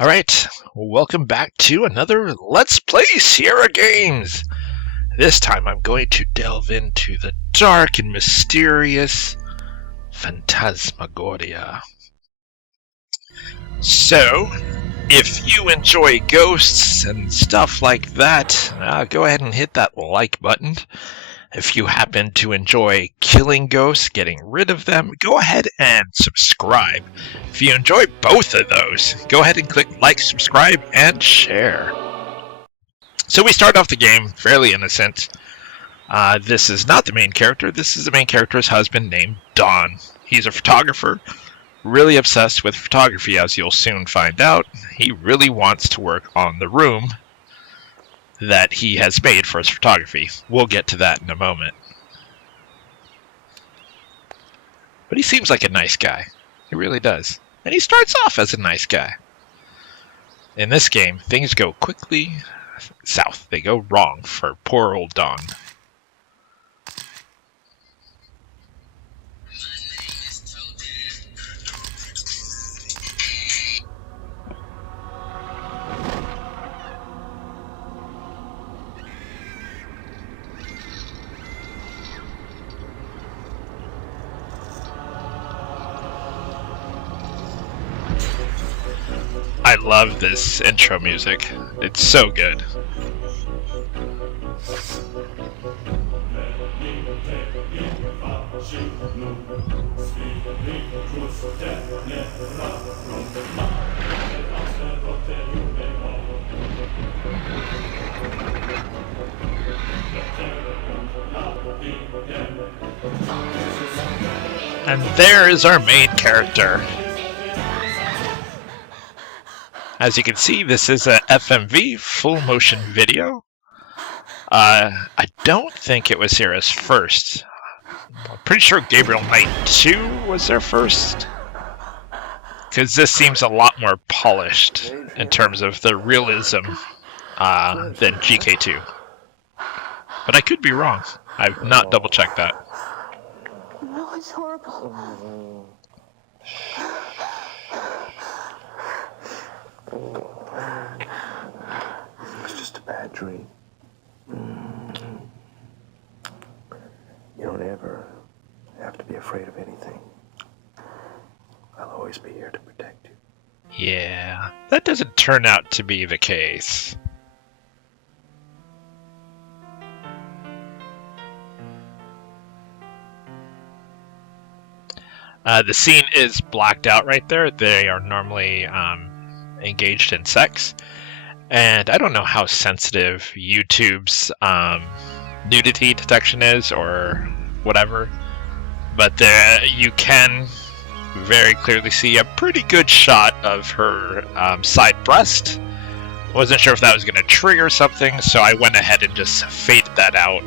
Alright, welcome back to another Let's Play Sierra Games! This time I'm going to delve into the dark and mysterious Phantasmagoria. So, if you enjoy ghosts and stuff like that, go ahead and hit that like button. If you happen to enjoy killing ghosts, getting rid of them, go ahead and subscribe. If you enjoy both of those, go ahead and click like, subscribe, and share. So we start off the game fairly innocent. This is not the main character. This is the main character's husband named Don. He's a photographer, really obsessed with photography, as you'll soon find out. He really wants to work on the room that he has made for his photography. We'll get to that in a moment. But he seems like a nice guy. He really does. And he starts off as a nice guy. In this game, things go quickly south. They go wrong for poor old Don. I love this intro music. It's so good. And there is our main character. As you can see, this is a FMV, full motion video. I don't think it was Sierra's first. I'm pretty sure Gabriel Knight 2 was their first. Because this seems a lot more polished in terms of the realism than GK2. But I could be wrong. I've not double checked that. No, it's horrible. It's just a bad dream. You don't ever have to be afraid of anything. I'll always be here to protect you. Yeah, that doesn't turn out to be the case. The scene is blacked out right there. They are normally engaged in sex. And I don't know how sensitive YouTube's nudity detection is or whatever, but there you can very clearly see a pretty good shot of her side breast. Wasn't sure if that was going to trigger something, so I went ahead and just faded that out.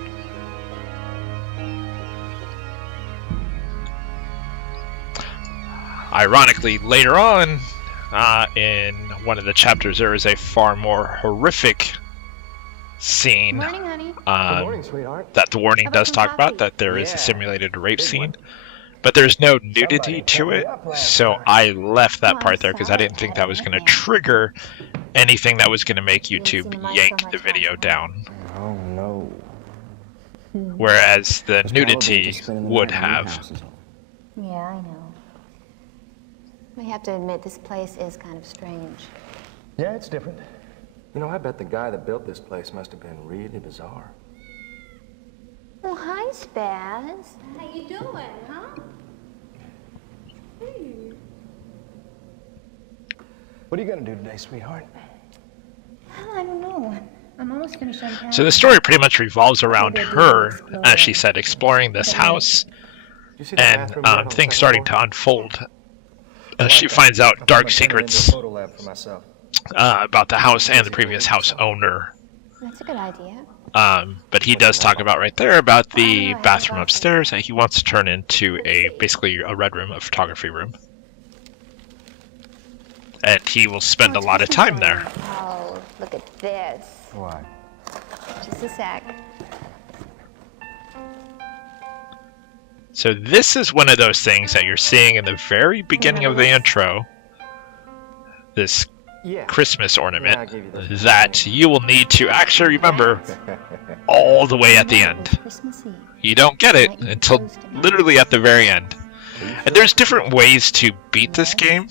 Ironically, later on, in one of the chapters, there is a far more horrific scene. Morning, honey. Good morning, sweetheart. That the warning does talk about, that there is a simulated rape scene. But there's no nudity to it, so I left that part there because I didn't think that was going to trigger anything that was going to make YouTube yank the video down. Oh, no. Whereas the nudity would have. Yeah, I know. We have to admit, this place is kind of strange. Yeah, it's different. You know, I bet the guy that built this place must have been really bizarre. Well, hi, Spaz. How you doing, huh? What are you going to do today, sweetheart? Well, I don't know. I'm almost finished unpacking. So the story pretty much revolves around her, as she said, exploring this house, and things starting to unfold. She finds out dark secrets about the house and the previous house owner. That's a good idea. But he does talk about right there about the bathroom upstairs that he wants to turn into basically a red room, a photography room. And he will spend a lot of time there. Oh, look at this. What? Just a sec. So this is one of those things that you're seeing in the very beginning of the intro. This Christmas Yeah, I'll ornament give you this. that you will need to actually remember all the way at the end. Christmas Eve. You don't get it until literally at the very end. And there's different ways to beat this game.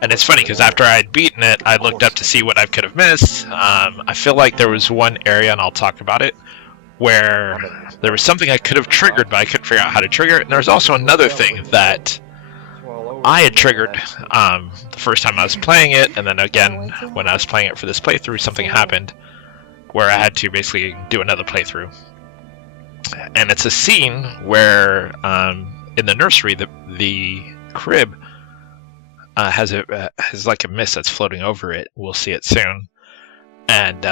And it's funny because after I'd beaten it, I looked up to see what I could have missed. I feel like there was one area, and I'll talk about it, where there was something I could have triggered, but I couldn't figure out how to trigger it. And there was also another thing that I had triggered the first time I was playing it, and then again when I was playing it for this playthrough, something happened where I had to basically do another playthrough. And it's a scene where in the nursery, the crib has like a mist that's floating over it. We'll see it soon. And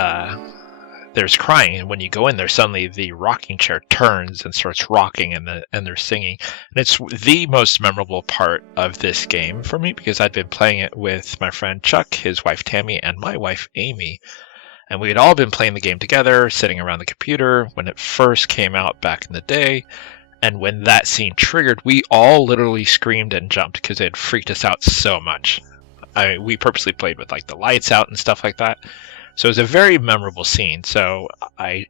there's crying, and when you go in there, suddenly the rocking chair turns and starts rocking, and they're singing. And it's the most memorable part of this game for me because I'd been playing it with my friend Chuck, his wife Tammy, and my wife Amy. And we had all been playing the game together, sitting around the computer when it first came out back in the day. And when that scene triggered, we all literally screamed and jumped because it had freaked us out so much. We purposely played with like the lights out and stuff like that. So it was a very memorable scene. So I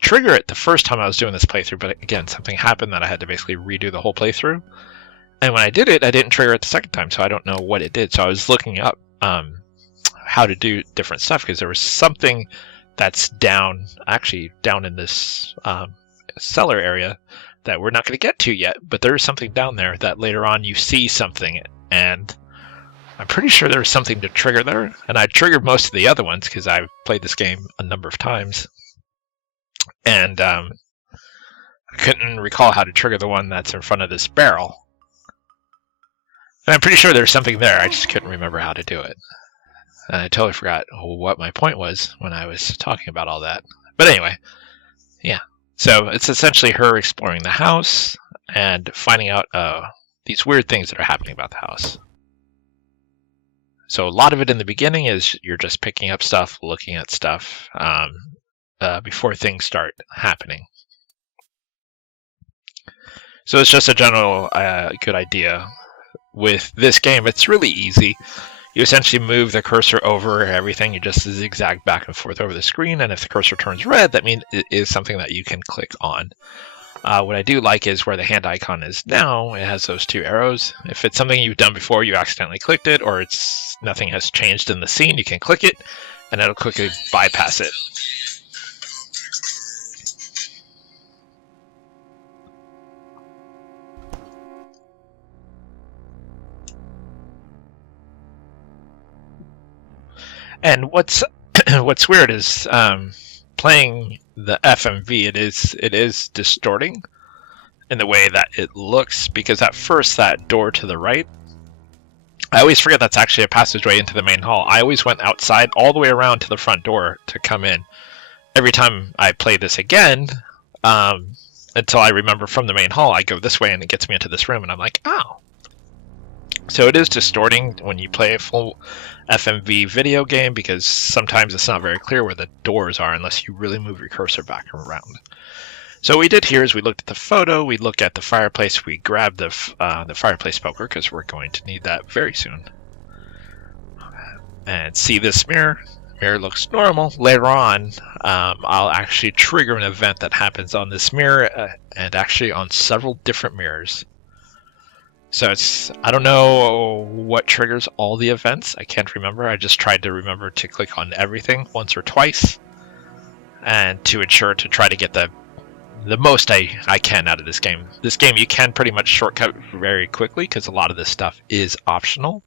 triggered it the first time I was doing this playthrough, but again, something happened that I had to basically redo the whole playthrough. And when I did it, I didn't trigger it the second time, so I don't know what it did. So I was looking up how to do different stuff because there was something that's down in this cellar area that we're not going to get to yet, but there is something down there that later on you see something, and I'm pretty sure there was something to trigger there, and I triggered most of the other ones because I've played this game a number of times, and I couldn't recall how to trigger the one that's in front of this barrel. And I'm pretty sure there's something there, I just couldn't remember how to do it. And I totally forgot what my point was when I was talking about all that. But anyway, yeah. So it's essentially her exploring the house and finding out these weird things that are happening about the house. So a lot of it in the beginning is you're just picking up stuff, looking at stuff before things start happening. So it's just a general good idea. With this game, it's really easy. You essentially move the cursor over everything. You just zigzag back and forth over the screen, and if the cursor turns red, that means it is something that you can click on. What I do like is where the hand icon is now, it has those two arrows. If it's something you've done before, you accidentally clicked it, or nothing has changed in the scene, you can click it, and it'll quickly bypass it. And what's weird is playing the FMV. It is distorting in the way that it looks, because at first that door to the right, I always forget that's actually a passageway into the main hall. I always went outside all the way around to the front door to come in. Every time I play this again, until I remember from the main hall, I go this way and it gets me into this room, and I'm like, oh. So it is distorting when you play a full FMV video game, because sometimes it's not very clear where the doors are unless you really move your cursor back and around. So what we did here is we looked at the photo, we looked at the fireplace, we grabbed the fireplace poker because we're going to need that very soon. And see this mirror? Mirror looks normal. Later on, I'll actually trigger an event that happens on this mirror and actually on several different mirrors. So I don't know what triggers all the events. I can't remember. I just tried to remember to click on everything once or twice, and to ensure to try to get the most I can out of this game. This game you can pretty much shortcut very quickly because a lot of this stuff is optional.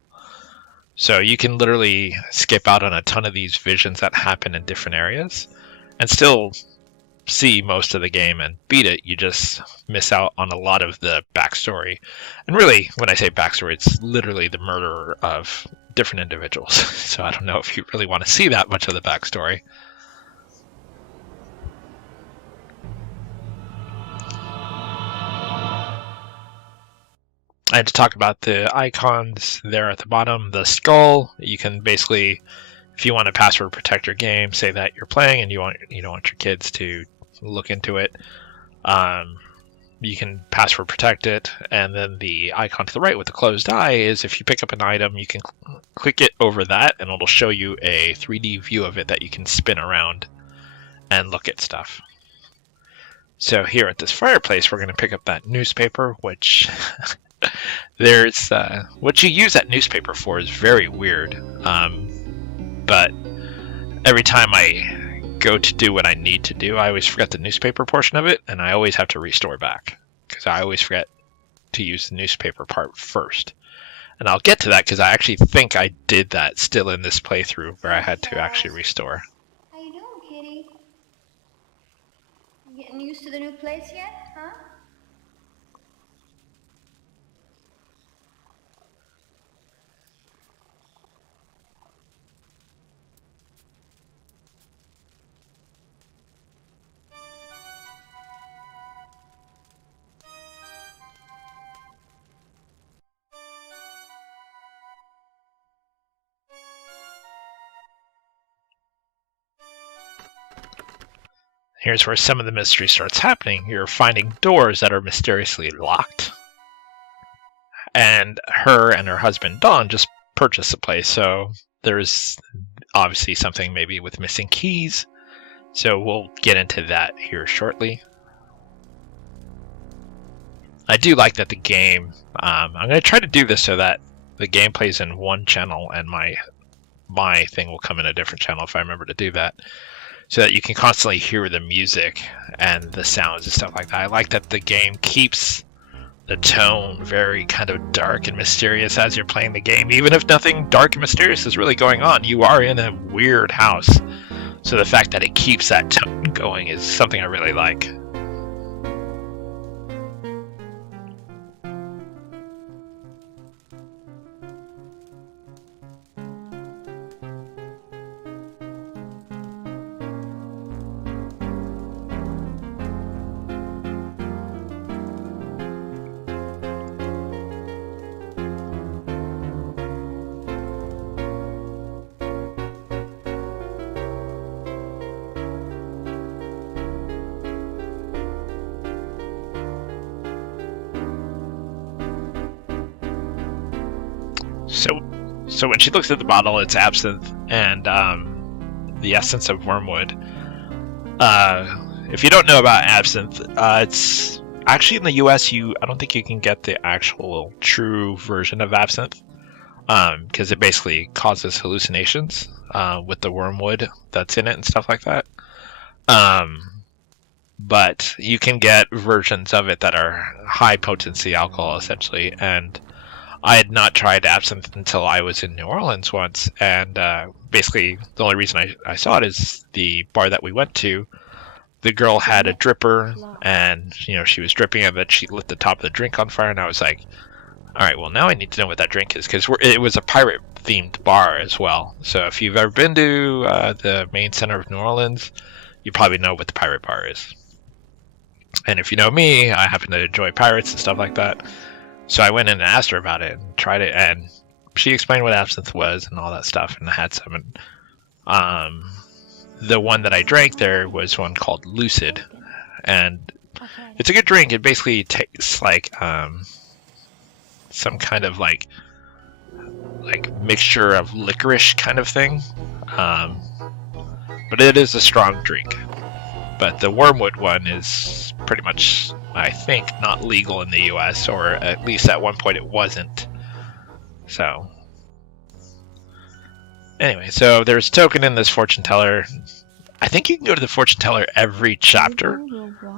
So you can literally skip out on a ton of these visions that happen in different areas and still see most of the game and beat it. You just miss out on a lot of the backstory. And really, when I say backstory, it's literally the murder of different individuals. So I don't know if you really want to see that much of the backstory. I had to talk about the icons there at the bottom. The skull, you can basically, if you want to password protect your game, say that you're playing and you don't want your kids to look into it, you can password protect it. And then the icon to the right with the closed eye is if you pick up an item, you can click it over that, and it'll show you a 3D view of it that you can spin around and look at stuff. So here at this fireplace, we're going to pick up that newspaper, which there's what you use that newspaper for is very weird. But every time I go to do what I need to do, I always forget the newspaper portion of it, and I always have to restore back because I always forget to use the newspaper part first. And I'll get to that because I actually think I did that still in this playthrough where I had to actually restore. How you doing, kitty? You getting used to the new place yet, huh? Here's where some of the mystery starts happening. You're finding doors that are mysteriously locked. And her husband, Don, just purchased the place, so there's obviously something maybe with missing keys. So we'll get into that here shortly. I do like that the game... I'm going to try to do this so that the game plays in one channel and my thing will come in a different channel if I remember to do that. So that you can constantly hear the music and the sounds and stuff like that. I like that the game keeps the tone very kind of dark and mysterious as you're playing the game. Even if nothing dark and mysterious is really going on, you are in a weird house. So the fact that it keeps that tone going is something I really like. So when she looks at the bottle, it's absinthe and the essence of wormwood. If you don't know about absinthe, it's actually in the US. I don't think you can get the actual true version of absinthe because it basically causes hallucinations with the wormwood that's in it and stuff like that. But you can get versions of it that are high potency alcohol essentially, and I had not tried absinthe until I was in New Orleans once, and basically the only reason I saw it is the bar that we went to. The girl had a dripper, and she was dripping, and then she lit the top of the drink on fire, and I was like, all right, well now I need to know what that drink is, because it was a pirate themed bar as well. So if you've ever been to the main center of New Orleans, you probably know what the pirate bar is. And if you know me, I happen to enjoy pirates and stuff like that. So I went in and asked her about it and tried it, and she explained what absinthe was and all that stuff, and I had some. And, the one that I drank there was one called Lucid, and it's a good drink. It basically tastes like some kind of like mixture of licorice kind of thing, but it is a strong drink. But the wormwood one is pretty much, I think, not legal in the US, or at least at one point it wasn't. So anyway, so there's a token in this fortune teller. I think you can go to the fortune teller every chapter.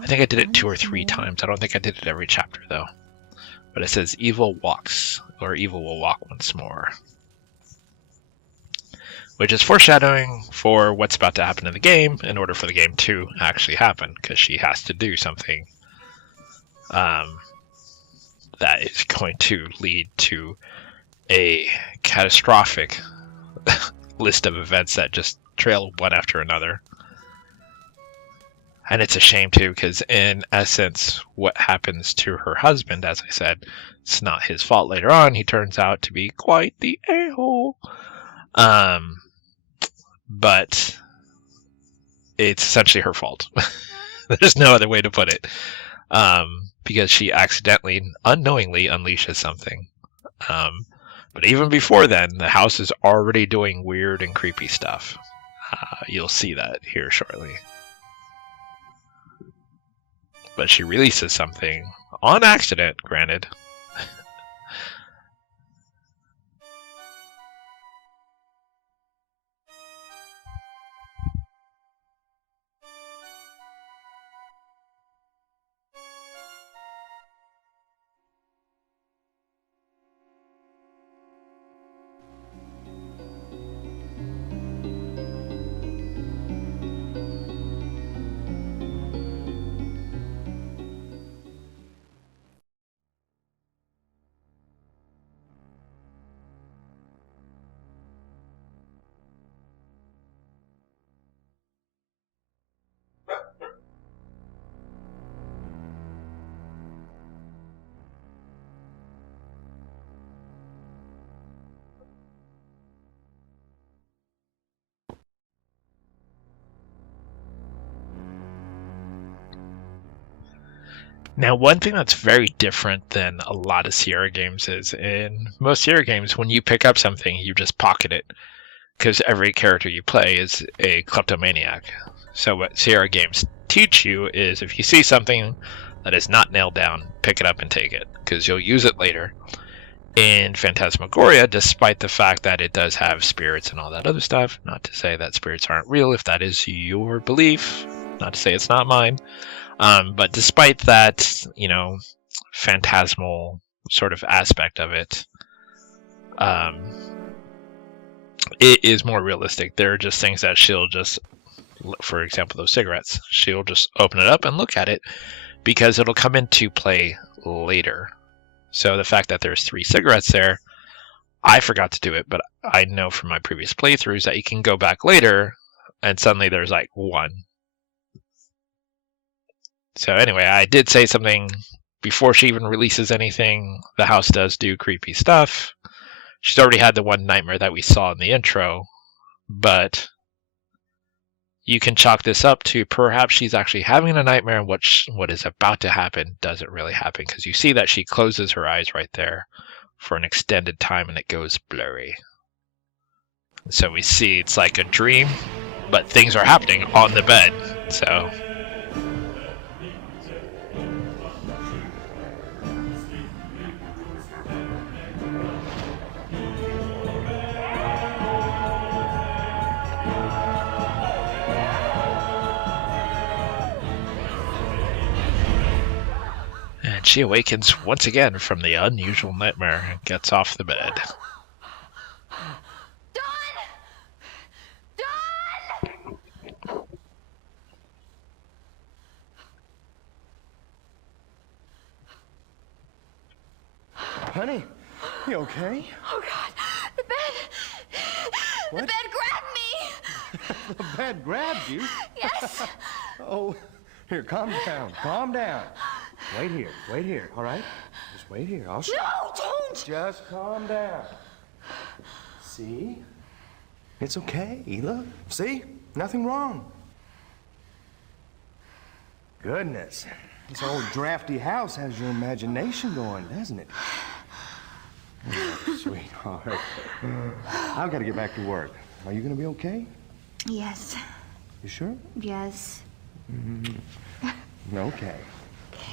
I think I did it 2 or 3 times. I don't think I did it every chapter though. But it says evil walks, or evil will walk once more, which is foreshadowing for what's about to happen in the game in order for the game to actually happen, because she has to do something that is going to lead to a catastrophic list of events that just trail one after another. And it's a shame too, because in essence, what happens to her husband, as I said, it's not his fault later on. He turns out to be quite the a-hole. But it's essentially her fault. There's no other way to put it. Because she accidentally, unknowingly unleashes something. But even before then, the house is already doing weird and creepy stuff. You'll see that here shortly. But she releases something on accident, granted. Now, one thing that's very different than a lot of Sierra games is in most Sierra games, when you pick up something, you just pocket it because every character you play is a kleptomaniac. So what Sierra games teach you is if you see something that is not nailed down, pick it up and take it because you'll use it later. In Phantasmagoria, despite the fact that it does have spirits and all that other stuff, not to say that spirits aren't real if that is your belief, not to say it's not mine, but despite that, phantasmal sort of aspect of it, it is more realistic. There are just things that she'll just, for example, those cigarettes, she'll just open it up and look at it because it'll come into play later. So the fact that there's 3 cigarettes there, I forgot to do it, but I know from my previous playthroughs that you can go back later and suddenly there's like 1. So anyway, I did say something before she even releases anything. The house does do creepy stuff. She's already had the one nightmare that we saw in the intro, but you can chalk this up to perhaps she's actually having a nightmare and what is about to happen doesn't really happen because you see that she closes her eyes right there for an extended time and it goes blurry. So we see it's like a dream, but things are happening on the bed. So and she awakens once again from the unusual nightmare and gets off the bed. Honey, you okay? Oh, God. The bed. What? The bed grabbed me. The bed grabbed you? Yes. Oh, here, calm down, calm down. Wait here, all right? Just wait here, I'll show you. No, don't. Just calm down. See? It's okay, look. See? Nothing wrong. Goodness. This old drafty house has your imagination going, doesn't it? Oh, sweetheart. I've got to get back to work. Are you going to be okay? Yes. You sure? Yes. Okay.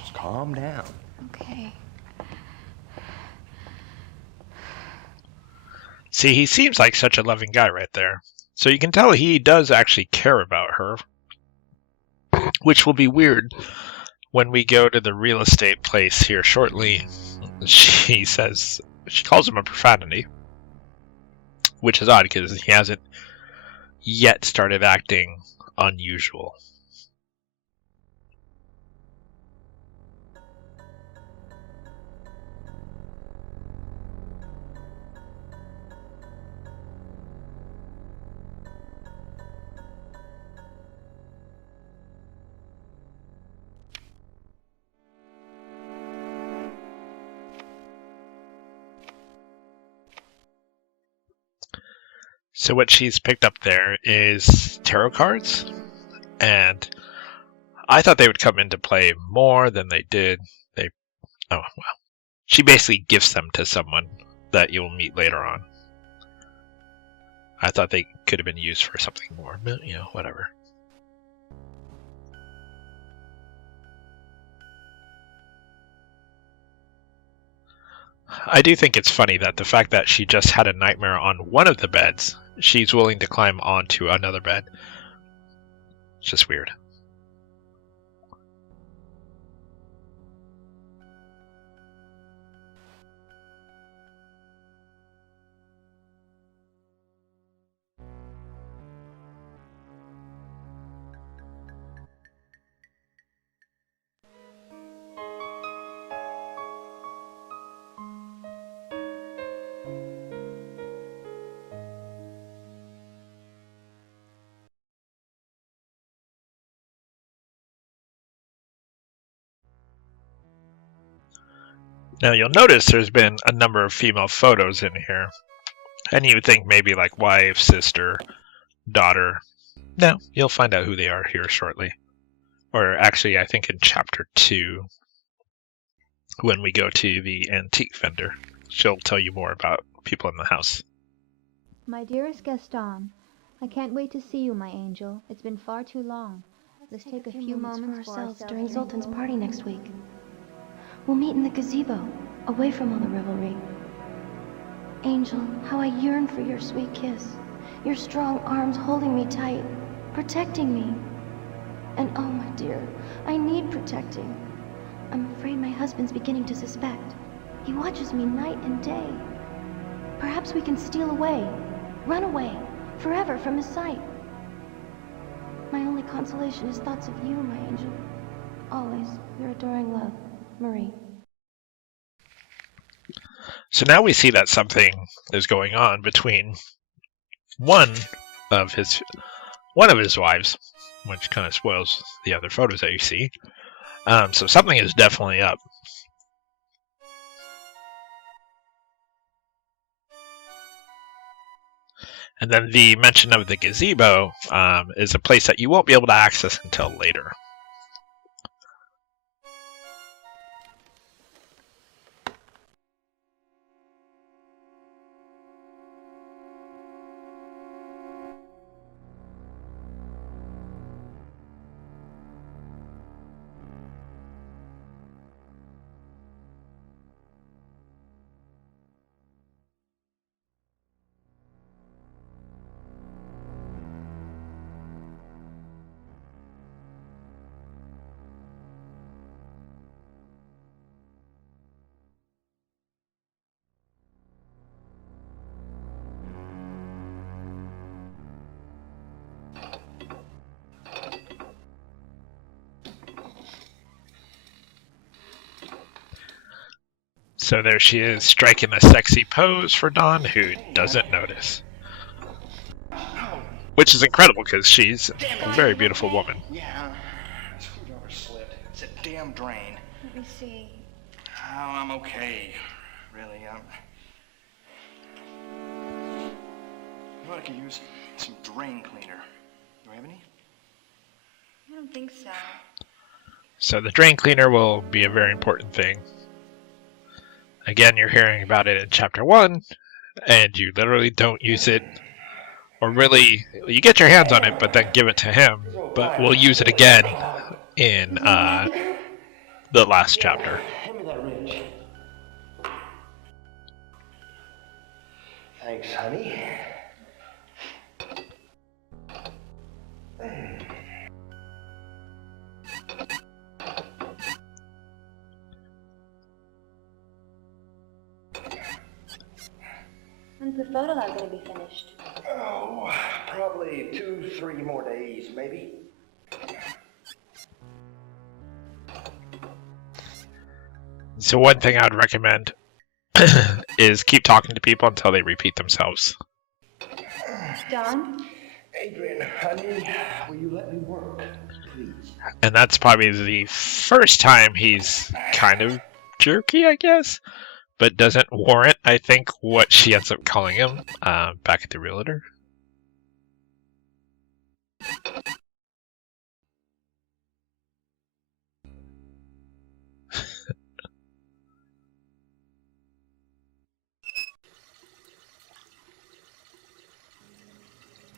Just calm down. Okay. See, he seems like such a loving guy right there. So you can tell he does actually care about her, which will be weird when we go to the real estate place here shortly. She calls him a profanity, which is odd because he hasn't yet started acting unusual. So what she's picked up there is tarot cards, and I thought they would come into play more than they did. She basically gifts them to someone. that you'll meet later on. I thought they could have been used for something more, but, you know, whatever. I do think it's funny that the fact that she just had a nightmare on one of the beds, she's willing to climb onto another bed. It's just weird. Now you'll notice there's been a number of female photos in here. And you would think maybe like wife, sister, daughter. No, you'll find out who they are here shortly. Or actually, I think in chapter 2, when we go to the antique vendor, she'll tell you more about people in the house. My dearest Gaston, I can't wait to see you, my angel. It's been far too long. Let's take a few moments for ourselves during Zoltan's party next week. We'll meet in the gazebo, away from all the revelry. Angel, how I yearn for your sweet kiss. Your strong arms holding me tight, protecting me. And oh, my dear, I need protecting. I'm afraid my husband's beginning to suspect. He watches me night and day. Perhaps we can steal away, run away, forever from his sight. My only consolation is thoughts of you, my angel. Always, your adoring love, Marie. So now we see that something is going on between one of his wives, which kind of spoils the other photos that you see. So something is definitely up. And then the mention of the gazebo is a place that you won't be able to access until later. So there she is, striking a sexy pose for Dawn, who doesn't notice. Which is incredible, because she's a very beautiful woman. Yeah, screwdriver slipped. It's a damn drain. Let me see. Oh, I'm okay. Really, I could use some drain cleaner. Do we have any? I don't think so. So the drain cleaner will be a very important thing. Again, you're hearing about it in chapter 1, and you literally don't use it. Or really, you get your hands on it, but then give it to him. But we'll use it again in the last chapter. Hand me that wrench. Thanks, honey. When's the photo lab going to be finished? Oh, probably 2-3 more days, maybe. So one thing I'd recommend is keep talking to people until they repeat themselves. Don? Adrian, honey, will you let me work, please? And that's probably the first time he's kind of jerky, I guess, but doesn't warrant, I think, what she ends up calling him back at the realtor.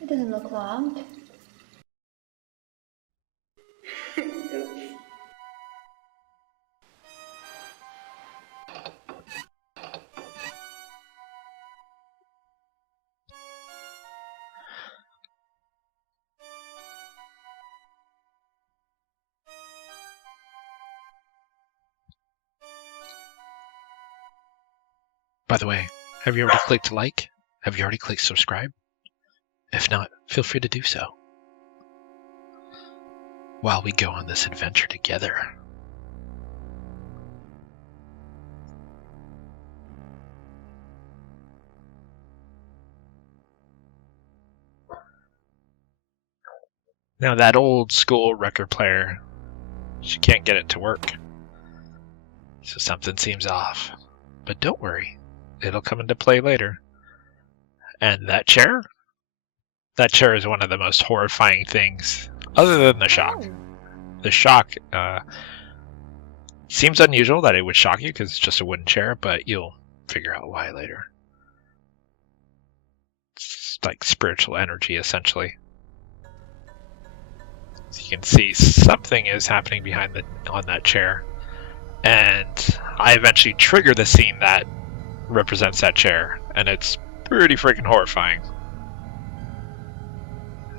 doesn't look locked. By the way, have you already clicked like? Have you already clicked subscribe? If not, feel free to do so. While we go on this adventure together. Now that old school record player, she can't get it to work. So something seems off. But don't worry, it'll come into play later. And that chair? That chair is one of the most horrifying things, other than the shock. The shock seems unusual that it would shock you because it's just a wooden chair, but you'll figure out why later. It's like spiritual energy, essentially. So you can see something is happening on that chair. And I eventually trigger the scene that represents that chair, and it's pretty freaking horrifying.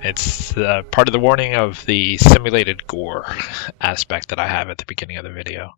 It's part of the warning of the simulated gore aspect that I have at the beginning of the video.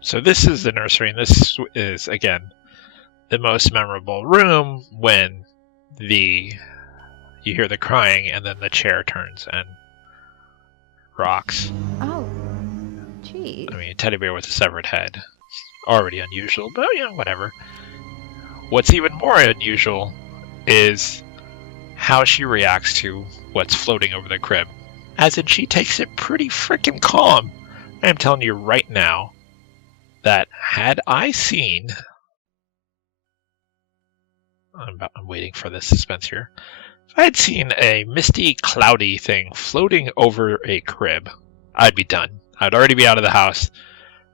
So this is the nursery, and this is, again, the most memorable room when you hear the crying and then the chair turns and rocks. Oh, gee. I mean, a teddy bear with a severed head. It's already unusual, but whatever. What's even more unusual is how she reacts to what's floating over the crib. As in, she takes it pretty freaking calm. I'm telling you right now that had I seen... I'm waiting for the suspense here. If I had seen a misty, cloudy thing floating over a crib, I'd be done. I'd already be out of the house.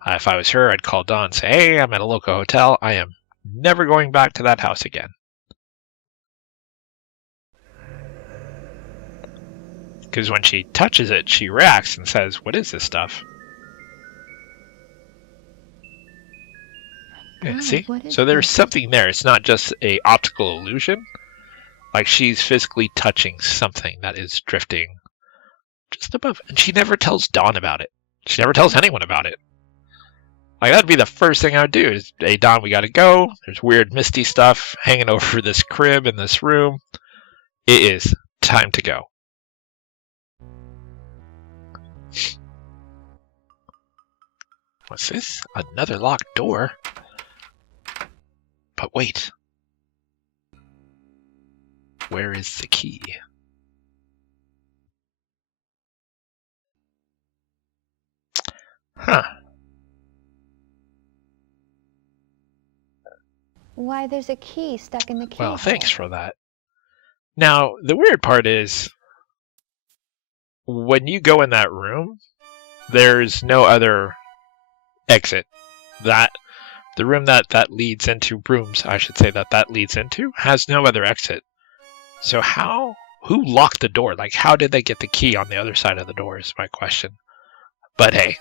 If I was her, I'd call Dawn and say, hey, I'm at a local hotel. I am never going back to that house again. Because when she touches it, she reacts and says, what is this stuff? Yeah, see? So there's something there. It's not just a optical illusion. Like she's physically touching something that is drifting just above. And she never tells Dawn about it. She never tells anyone about it. Like that'd be the first thing I would do is, hey Dawn, we gotta go. There's weird misty stuff hanging over this crib in this room. It is time to go. What's this? Another locked door? But wait. Where is the key? Huh. Why, there's a key stuck in the keyhole. Well, thanks for that. Now, the weird part is, when you go in that room, there's no other exit. The room that leads into rooms, I should say, that leads into, has no other exit. So who locked the door? Like, how did they get the key on the other side of the door is my question. But hey,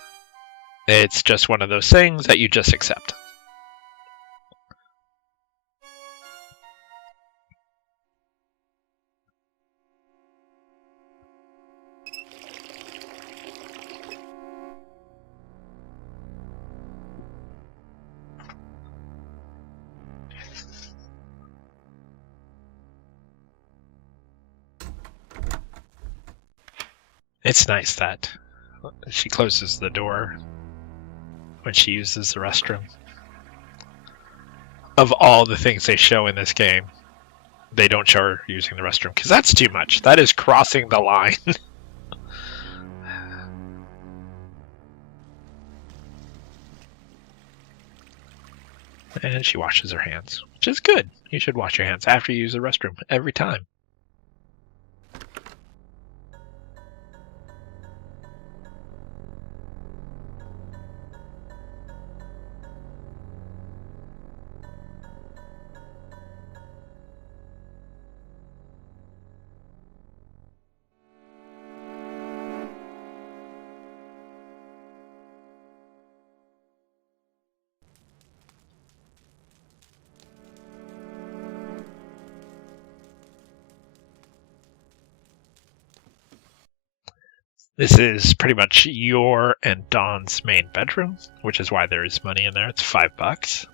it's just one of those things that you just accept. It's nice that she closes the door when she uses the restroom. Of all the things they show in this game, they don't show her using the restroom, because that's too much. That is crossing the line. And she washes her hands, which is good. You should wash your hands after you use the restroom every time. This is pretty much your and Dawn's main bedroom, which is why there is money in there. It's $5.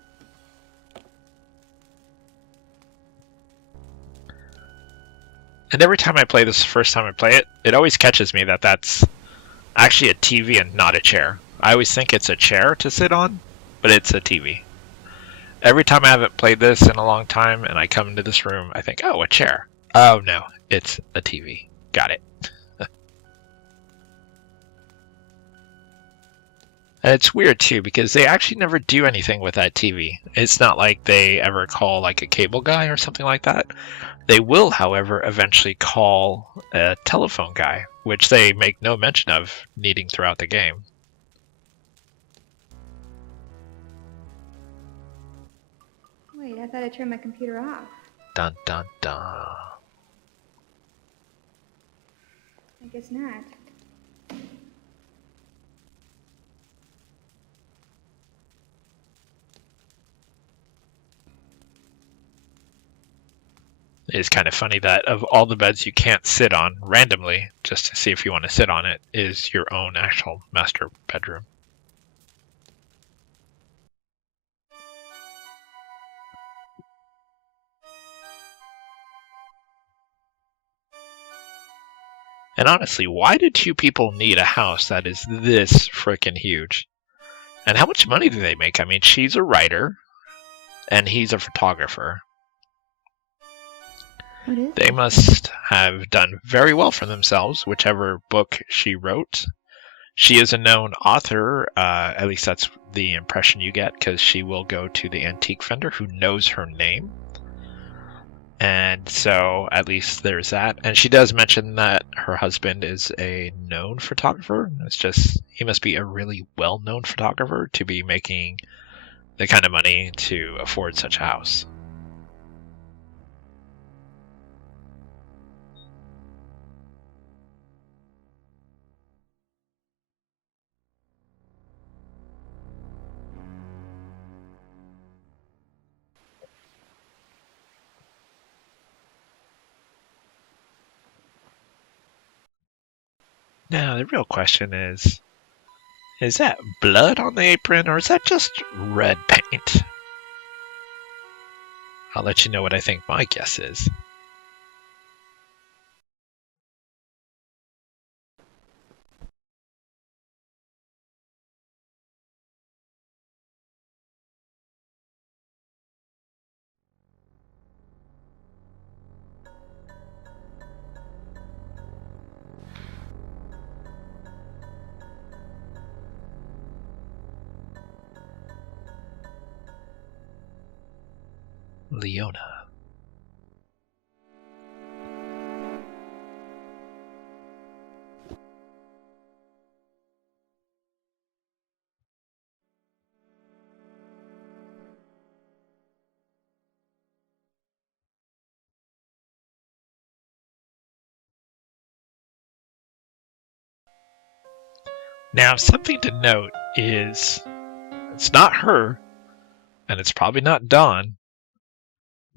And every time I play this, the first time I play it, it always catches me that that's actually a TV and not a chair. I always think it's a chair to sit on, but it's a TV. Every time I haven't played this in a long time and I come into this room, I think, oh, a chair. Oh, no, it's a TV. Got it. And it's weird, too, because they actually never do anything with that TV. It's not like they ever call, like, a cable guy or something like that. They will, however, eventually call a telephone guy, which they make no mention of needing throughout the game. Wait, I thought I turned my computer off. Dun, dun, dun. I guess not. It's kind of funny that of all the beds you can't sit on randomly, just to see if you want to sit on it, is your own actual master bedroom. And honestly, why do two people need a house that is this freaking huge? And how much money do they make? I mean, she's a writer, and he's a photographer. What is They it? must have done very well for themselves, whichever book she wrote. She is a known author, at least that's the impression you get, because she will go to the antique vendor who knows her name. And so at least there's that. And she does mention that her husband is a known photographer. It's just, he must be a really well-known photographer to be making the kind of money to afford such a house. Now, the real question is that blood on the apron or is that just red paint? I'll let you know what I think my guess is. Leona. Now, something to note is it's not her, and it's probably not Dawn,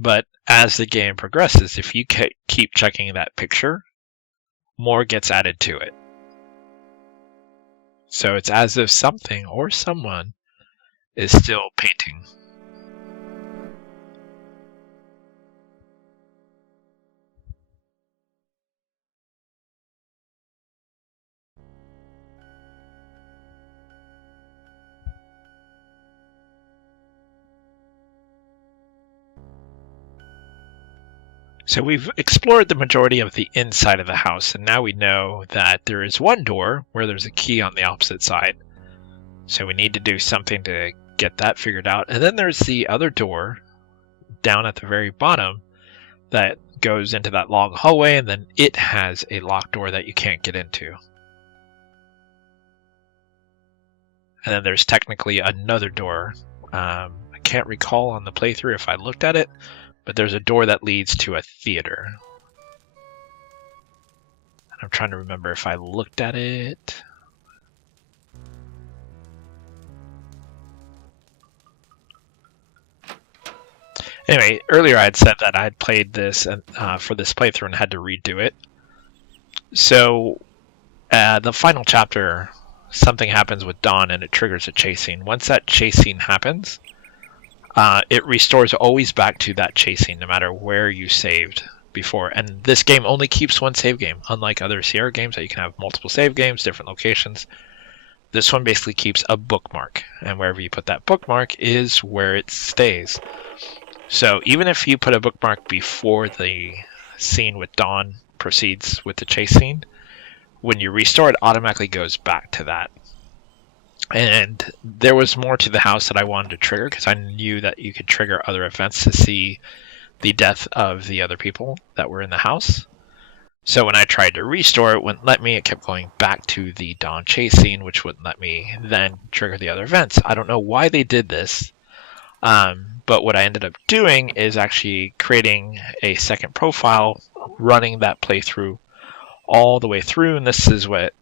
but as the game progresses, if you keep checking that picture, more gets added to it. So it's as if something or someone is still painting. So we've explored the majority of the inside of the house, and now we know that there is one door where there's a key on the opposite side. So we need to do something to get that figured out. And then there's the other door down at the very bottom that goes into that long hallway, and then it has a locked door that you can't get into. And then there's technically another door. I can't recall on the playthrough if I looked at it, but there's a door that leads to a theater. And I'm trying to remember if I looked at it. Anyway, earlier I had said that I had played this for this playthrough and had to redo it. So, the final chapter, something happens with Dawn and it triggers a chase scene. Once that chase scene happens, it restores always back to that chase scene, no matter where you saved before. And this game only keeps one save game, unlike other Sierra games that you can have multiple save games, different locations. This one basically keeps a bookmark, and wherever you put that bookmark is where it stays. So even if you put a bookmark before the scene with Dawn proceeds with the chase scene, when you restore it automatically goes back to that. And there was more to the house that I wanted to trigger because I knew that you could trigger other events to see the death of the other people that were in the house. So when I tried to restore it, wouldn't let me. It kept going back to the Dawn chase scene, which wouldn't let me then trigger the other events. I don't know why they did this. But what I ended up doing is actually creating a second profile, running that playthrough all the way through, and this is what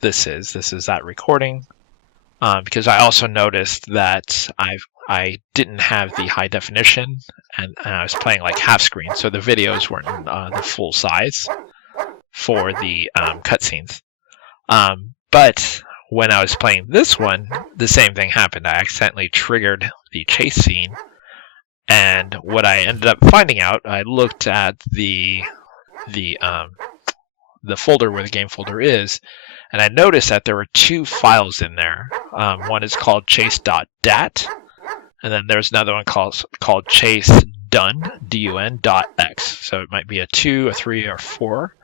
this is. This is that recording. Because I also noticed that I didn't have the high definition, and I was playing like half screen, so the videos weren't the full size for the cutscenes. But when I was playing this one, the same thing happened. I accidentally triggered the chase scene, and what I ended up finding out, I looked at the folder where the game folder is, and I noticed that there were two files in there. One is called chase.dat, and then there's another one called chase.dun.x. So it might be a 2, a 3, or 4.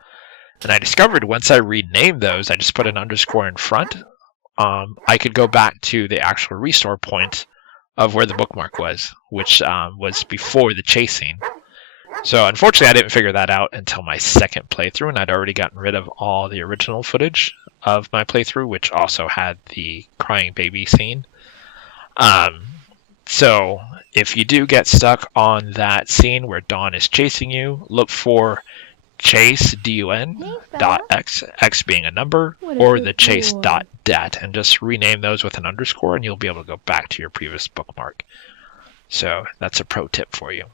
And I discovered once I renamed those, I just put an underscore in front, I could go back to the actual restore point of where the bookmark was, which was before the chase scene. So unfortunately, I didn't figure that out until my second playthrough, and I'd already gotten rid of all the original footage of my playthrough, which also had the crying baby scene. So if you do get stuck on that scene where Dawn is chasing you, look for chase.dun.x, x being a number, or the chase.dat, and just rename those with an underscore, and you'll be able to go back to your previous bookmark. So that's a pro tip for you.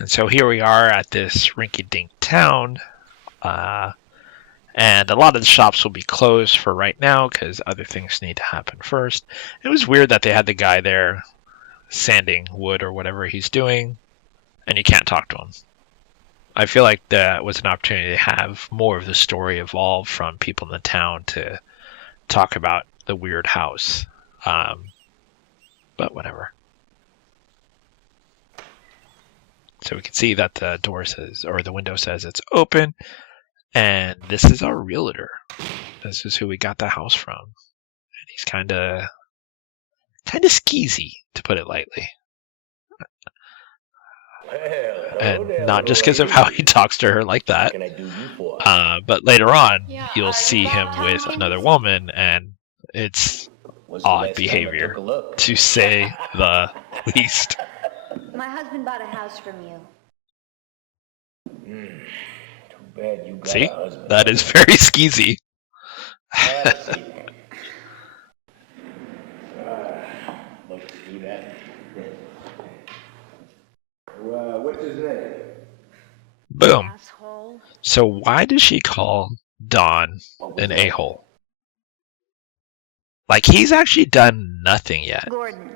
And so here we are at this rinky-dink town, and a lot of the shops will be closed for right now because other things need to happen first. It was weird that they had the guy there sanding wood or whatever he's doing, and you can't talk to him. I feel like that was an opportunity to have more of the story evolve from people in the town to talk about the weird house. But whatever. So we can see that the door says, or the window says it's open, and this is our realtor. This is who we got the house from. And he's kind of skeezy, to put it lightly. And not just because of how he talks to her like that, but later on, you'll see him with another woman, and it's odd behavior, to say the least. My husband bought a house from you. Too bad you got See? a husband. That is very skeezy. Love to do that. What's his name? Boom. Asshole. So why does she call Don an a-hole? Like, he's actually done nothing yet. Gordon.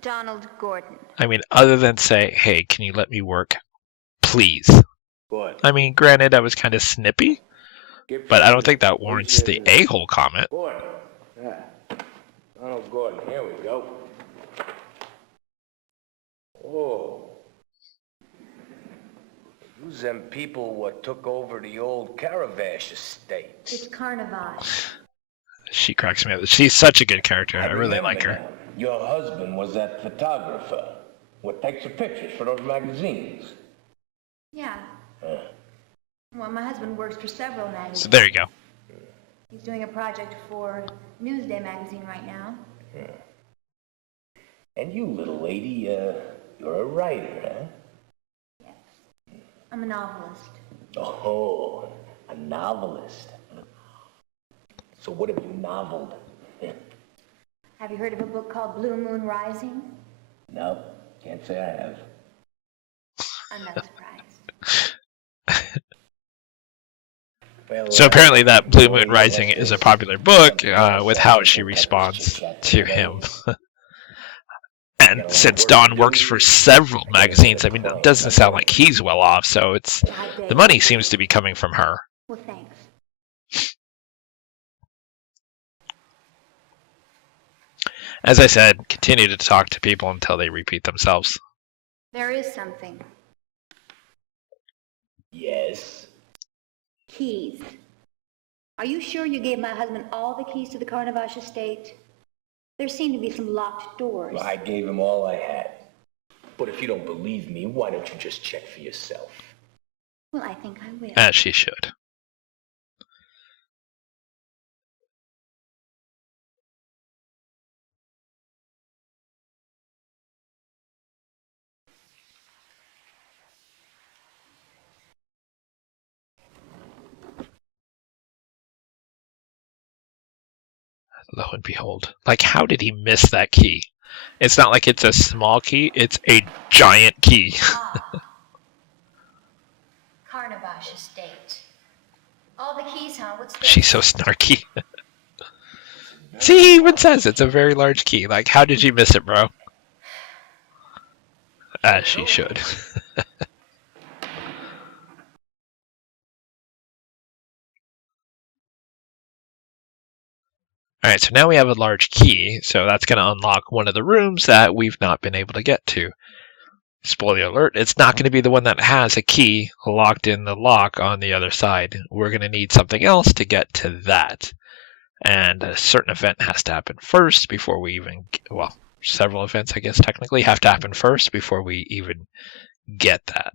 Donald Gordon. I mean, other than say, hey, can you let me work? Please. What? I mean, granted, that was kind of snippy, but I don't think that warrants the a-hole comment. Gordon. Yeah. Donald Gordon. Here we go. Oh. Who's them people what took over the old Caravash estate? It's Carnavash. She cracks me up. She's such a good character. I really like her. Now. Your husband was that photographer. What takes the pictures for those magazines? Yeah. Well, my husband works for several magazines. So there you go. He's doing a project for Newsday magazine right now. And you, little lady, you're a writer, huh? Yes. I'm a novelist. Oh, a novelist. So what have you noveled? Have you heard of a book called Blue Moon Rising? No, can't say I have. I'm not surprised. Well, So apparently that Blue Moon Rising is a popular book with how she responds to him. And since Don works for several magazines, I mean, it doesn't sound like he's well off, so the money seems to be coming from her. Well, thanks. As I said, continue to talk to people until they repeat themselves. There is something. Yes. Keys. Are you sure you gave my husband all the keys to the Carnavash estate? There seem to be some locked doors. Well, I gave him all I had. But if you don't believe me, why don't you just check for yourself? Well, I think I will. As she should. Lo and behold. Like, how did he miss that key? It's not like it's a small key, it's a giant key. Carnavash estate. All the keys, huh? What's this? She's so snarky. See, he even says it's a very large key. Like, how did you miss it, bro? As she should. Alright, so now we have a large key, so that's going to unlock one of the rooms that we've not been able to get to. Spoiler alert, it's not going to be the one that has a key locked in the lock on the other side. We're going to need something else to get to that. And a certain event has to happen first before we even, well, several events, I guess, technically have to happen first before we even get that.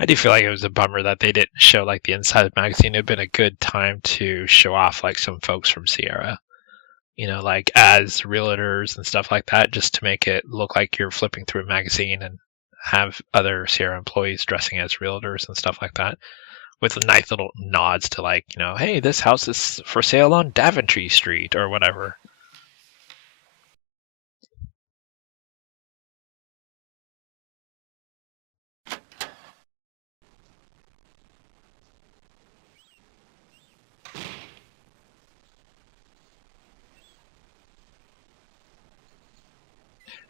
I do feel like it was a bummer that they didn't show like the inside of the magazine. It would have been a good time to show off like some folks from Sierra, you know, like as realtors and stuff like that, just to make it look like you're flipping through a magazine and have other Sierra employees dressing as realtors and stuff like that, with nice little nods to like, you know, hey, this house is for sale on Daventry Street or whatever.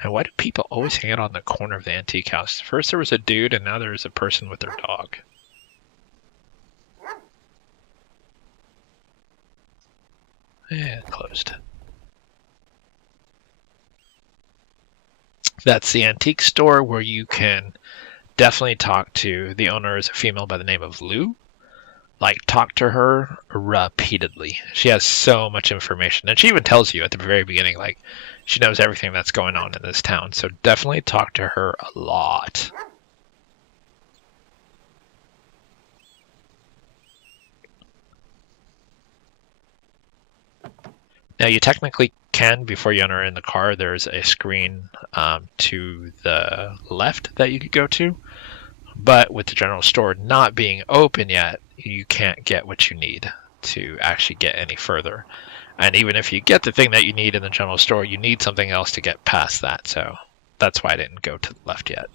And why do people always hang out on the corner of the antique house? First there was a dude, and now there's a person with their dog. Yeah, closed. That's the antique store where you can definitely talk to the owner, is a female by the name of Lou. Like, talk to her repeatedly. She has so much information. And she even tells you at the very beginning, like, she knows everything that's going on in this town. So definitely talk to her a lot. Now, you technically can, before you enter in the car, there's a screen to the left that you could go to. But with the general store not being open yet, you can't get what you need to actually get any further. And even if you get the thing that you need in the general store, you need something else to get past that. So that's why I didn't go to the left yet.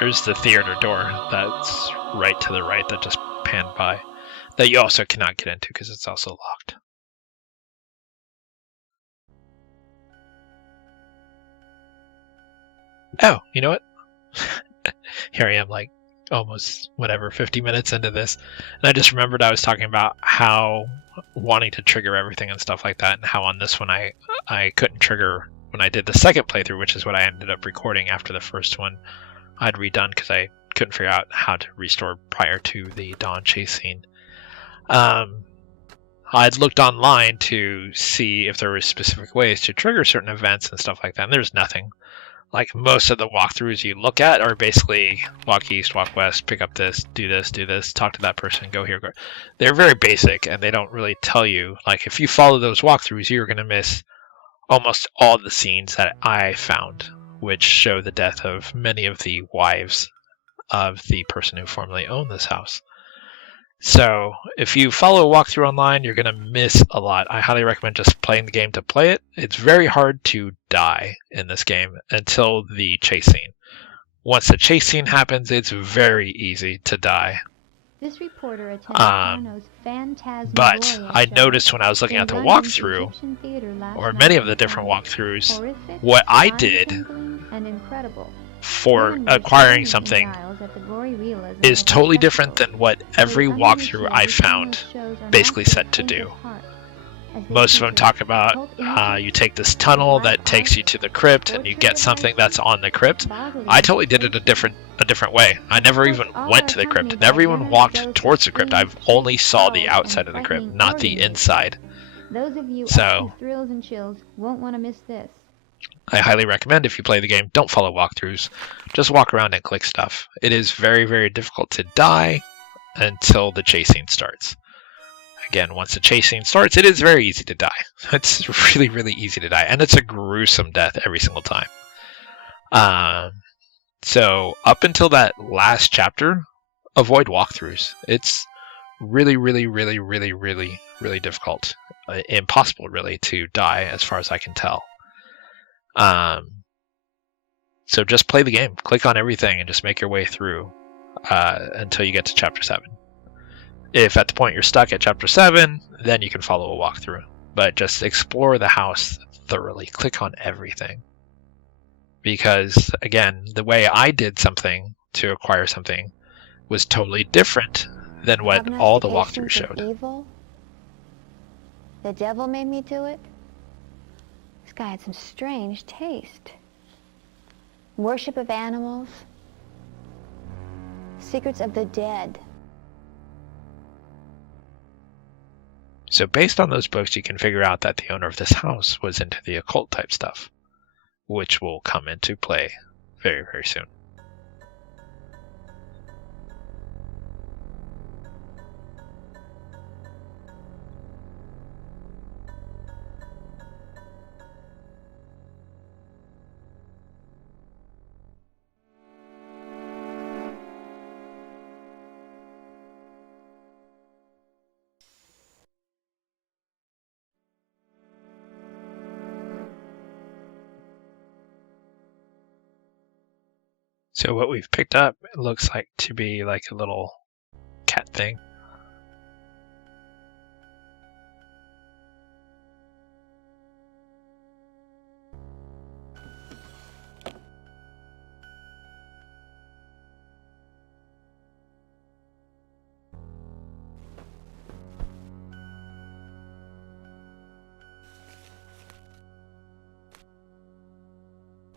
There's the theater door that's right to the right that just panned by, that you also cannot get into because it's also locked. Oh, you know what? Here I am, like, almost, 50 minutes into this, and I just remembered I was talking about how wanting to trigger everything and stuff like that, and how on this one I couldn't trigger when I did the second playthrough, which is what I ended up recording after the first one I'd redone because I couldn't figure out how to restore prior to the Dawn chase scene. I'd looked online to see if there were specific ways to trigger certain events and stuff like that, and there's nothing. Like, most of the walkthroughs you look at are basically walk east, walk west, pick up this, do this, talk to that person, go here, go. They're very basic, and they don't really tell you. Like, if you follow those walkthroughs, you're going to miss almost all the scenes that I found, which show the death of many of the wives of the person who formerly owned this house. So if you follow a walkthrough online, you're going to miss a lot. I highly recommend just playing the game to play it. It's very hard to die in this game until the chase scene. Once the chase scene happens, it's very easy to die. This reporter attended Kano's Phantasmagoria But I show. noticed when I was looking at the walkthrough, or many of the different walkthroughs, Horrific, what I did mind-tingling, and incredible. for acquiring something is totally different than what every walkthrough I found basically said to do. Most of them talk about you take this tunnel that takes you to the crypt and you get something that's on the crypt. I totally did it a different way. I never even went to the crypt. Never even walked towards the crypt. I've only saw the outside of the crypt, not the inside. Those of you So thrills and chills won't want to miss this. I highly recommend, if you play the game, don't follow walkthroughs. Just walk around and click stuff. It is very, very difficult to die until the chase scene starts. Again, once the chase scene starts, it is very easy to die. It's really, really easy to die. And it's a gruesome death every single time. So up until that last chapter, avoid walkthroughs. It's really, really, really, really, really, really difficult. Impossible, really, to die as far as I can tell. So just play the game. Click on everything and just make your way through until you get to chapter 7. If at the point you're stuck at chapter 7, then you can follow a walkthrough. But just explore the house thoroughly. Click on everything. Because, again, the way I did something to acquire something was totally different than what all the walkthroughs showed. Evil? The devil made me do it? This guy had some strange taste. Worship of animals. Secrets of the dead. So based on those books, you can figure out that the owner of this house was into the occult type stuff, which will come into play very, very soon. So what we've picked up, it looks like to be like a little cat thing.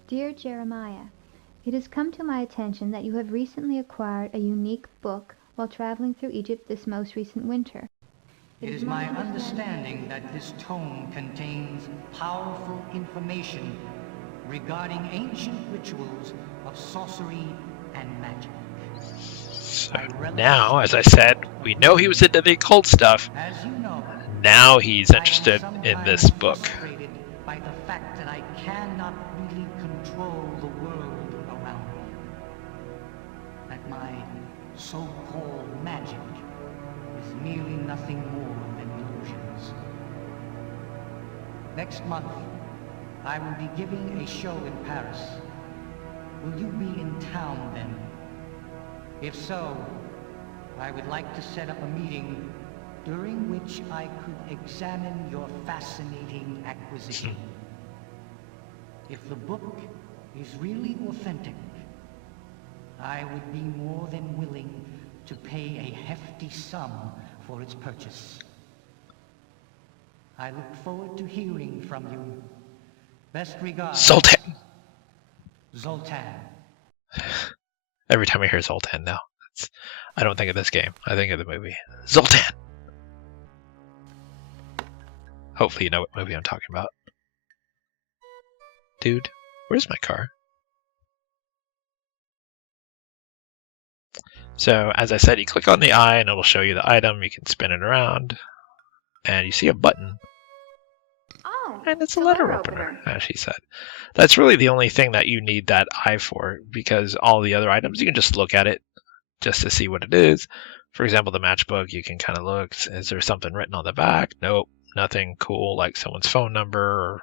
Dear Jeremiah, It has come to my attention that you have recently acquired a unique book while traveling through Egypt this most recent winter. It is my understanding that this tome contains powerful information regarding ancient rituals of sorcery and magic. So now, as I said, we know he was into the occult stuff. As you know, Now he's interested in this book. frustrated by the fact that I cannot really control the world around me. That my so-called magic is merely nothing more than illusions. Next month, I will be giving a show in Paris. Will you be in town then? If so, I would like to set up a meeting during which I could examine your fascinating acquisition. If the book is really authentic, I would be more than willing to pay a hefty sum for its purchase. I look forward to hearing from you. Best regards. Zoltan! Zoltan. Every time I hear Zoltan now, I don't think of this game. I think of the movie. Zoltan! Hopefully you know what movie I'm talking about. Dude, where's my car? So, as I said, you click on the eye and it'll show you the item. You can spin it around. And you see a button. Oh, And it's a letter opener, as she said. That's really the only thing that you need that eye for, because all the other items, you can just look at it just to see what it is. For example, the matchbook, you can kind of look. Is there something written on the back? Nope. Nothing cool like someone's phone number or,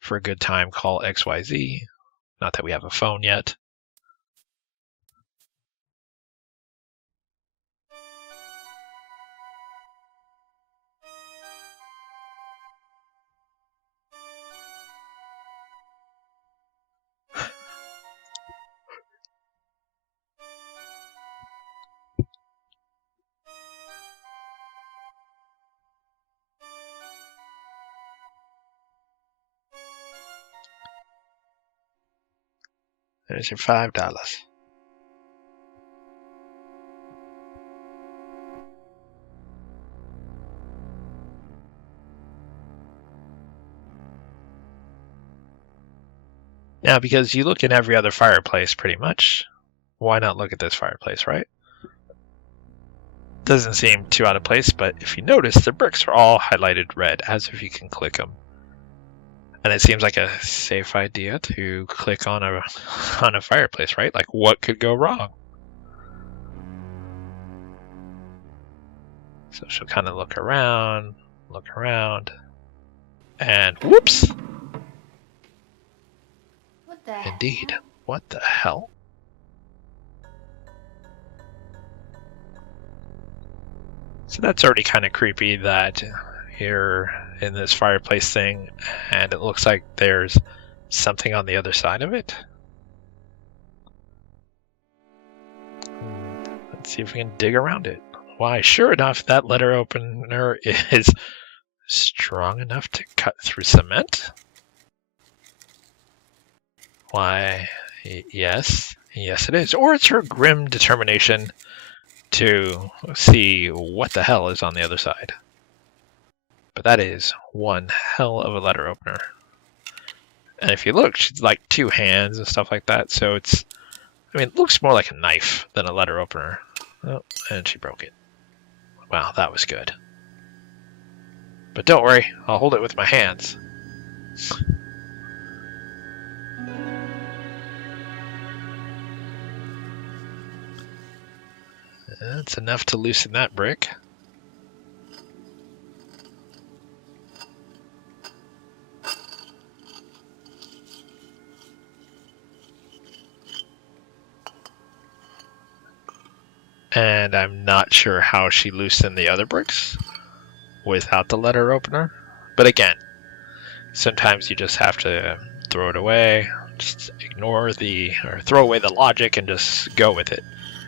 for a good time, call XYZ. Not that we have a phone yet. There's your $5. Now, because you look in every other fireplace pretty much, why not look at this fireplace, right? Doesn't seem too out of place, but if you notice, the bricks are all highlighted red, as if you can click them. And it seems like a safe idea to click on a fireplace, right? Like, what could go wrong? So she'll kind of look around, and whoops! What the Indeed. What the hell? So that's already kind of creepy that you're in this fireplace thing and it looks like there's something on the other side of it. Let's see if we can dig around it. Why, sure enough, that letter opener is strong enough to cut through cement. Why, yes it is. Or it's her grim determination to see what the hell is on the other side. But that is one hell of a letter opener. And if you look, she's like two hands and stuff like that. So it looks more like a knife than a letter opener. Oh, and she broke it. Wow, that was good. But don't worry, I'll hold it with my hands. That's enough to loosen that brick. And I'm not sure how she loosened the other bricks without the letter opener. But again, sometimes you just have to throw it away, just or throw away the logic and just go with it.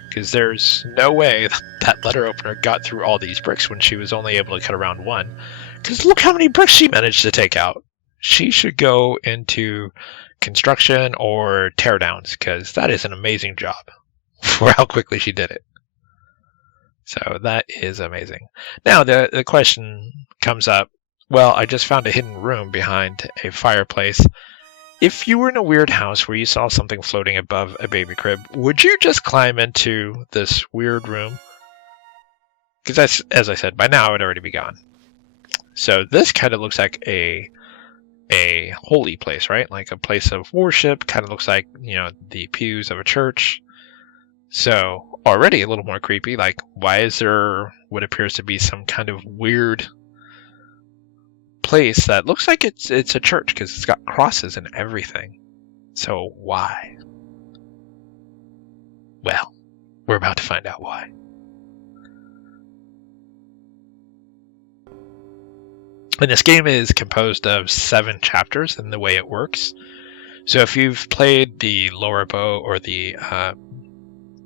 Because there's no way that letter opener got through all these bricks when she was only able to cut around one. Because look how many bricks she managed to take out. She should go into construction or teardowns, because that is an amazing job for how quickly she did it. So that is amazing. Now the question comes up, well, I just found a hidden room behind a fireplace. If you were in a weird house where you saw something floating above a baby crib, would you just climb into this weird room? Because as I said, by now it would already be gone. So this kind of looks like a holy place, right? Like a place of worship. Kind of looks like, the pews of a church. So already a little more creepy. Like, why is there what appears to be some kind of weird place that looks like it's a church, because it's got crosses and everything. So why? Well, we're about to find out why. And this game is composed of 7 chapters in the way it works. So if you've played the Lower Bow or the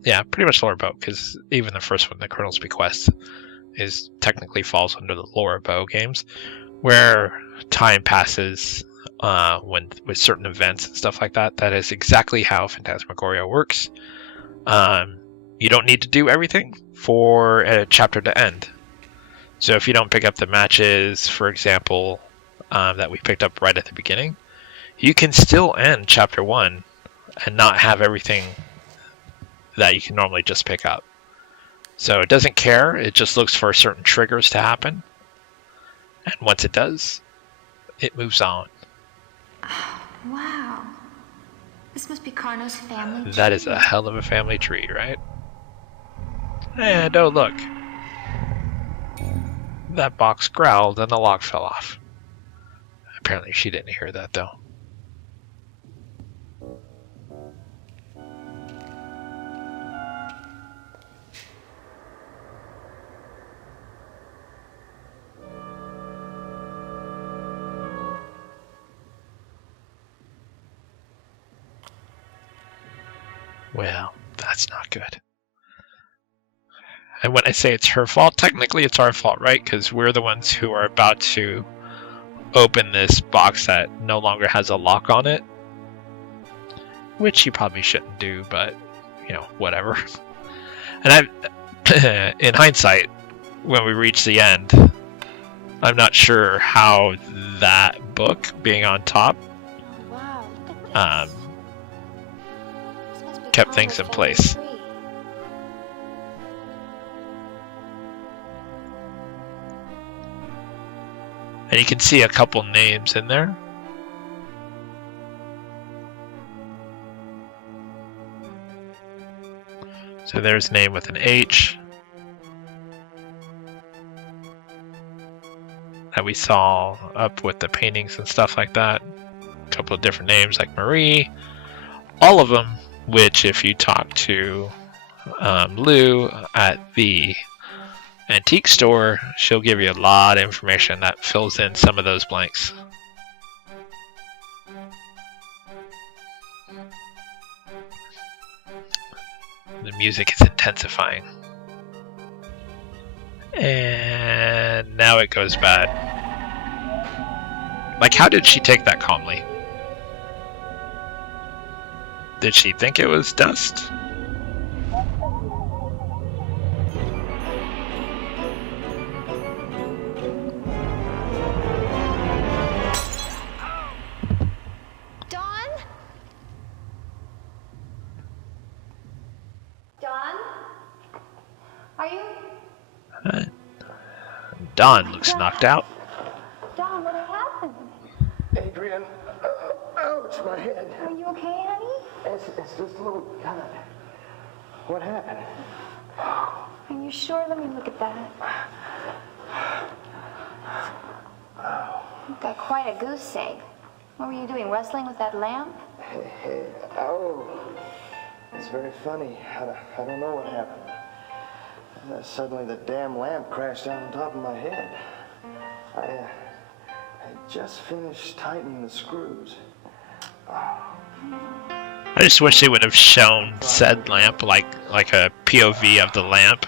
pretty much Lower Bow, because even the first one, the Colonel's Bequest, is technically falls under the Lower Bow games, where time passes with certain events and stuff like that. That is exactly how Phantasmagoria works. You don't need to do everything for a chapter to end. So if you don't pick up the matches, for example, that we picked up right at the beginning, you can still end chapter 1 and not have everything that you can normally just pick up. So it doesn't care, it just looks for certain triggers to happen. And once it does, it moves on. Wow. This must be Carno's family tree. That is a hell of a family tree, right? And oh look. That box growled and the lock fell off. Apparently she didn't hear that though. Well, that's not good. And when I say it's her fault, technically it's our fault, right? Because we're the ones who are about to open this box that no longer has a lock on it. Which you probably shouldn't do, but, whatever. And in hindsight, when we reach the end, I'm not sure how that book being on top kept things in place. And you can see a couple names in there. So there's a name with an H that we saw up with the paintings and stuff like that. A couple of different names like Marie. All of them, which if you talk to Lou at the antique store, she'll give you a lot of information that fills in some of those blanks. The music is intensifying. And now it goes bad. Like, how did she take that calmly? Did she think it was dust? Dawn looks knocked out. Dawn, what happened? Adrian, ouch, my head. Are you okay, honey? It's just a little kind of... What happened? Are you sure? Let me look at that. You've got quite a goose egg. What were you doing, wrestling with that lamp? Oh, it's very funny. I don't know what happened. Suddenly the damn lamp crashed down on top of my head. I just finished tightening the screws. I just wish they would have shown said lamp like a POV of the lamp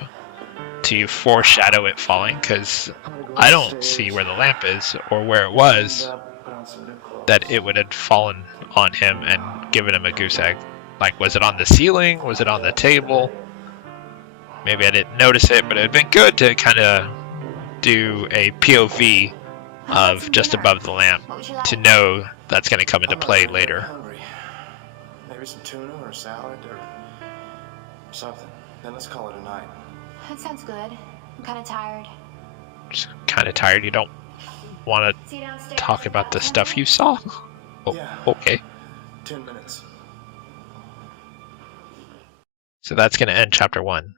to foreshadow it falling, because I don't see where the lamp is or where it was that it would have fallen on him and given him a goose egg. Like, was it on the ceiling? Was it on the table? Maybe I didn't notice it, but it'd been good to kind of do a POV of just above the lamp to know that's going to come into play later. Hungry. Maybe some tuna or salad or something. Then let's call it a night. That sounds good. I'm kind of tired. Just kind of tired. You don't want to talk about the stuff you saw? Oh, Yeah. okay. 10 minutes. So that's going to end chapter 1.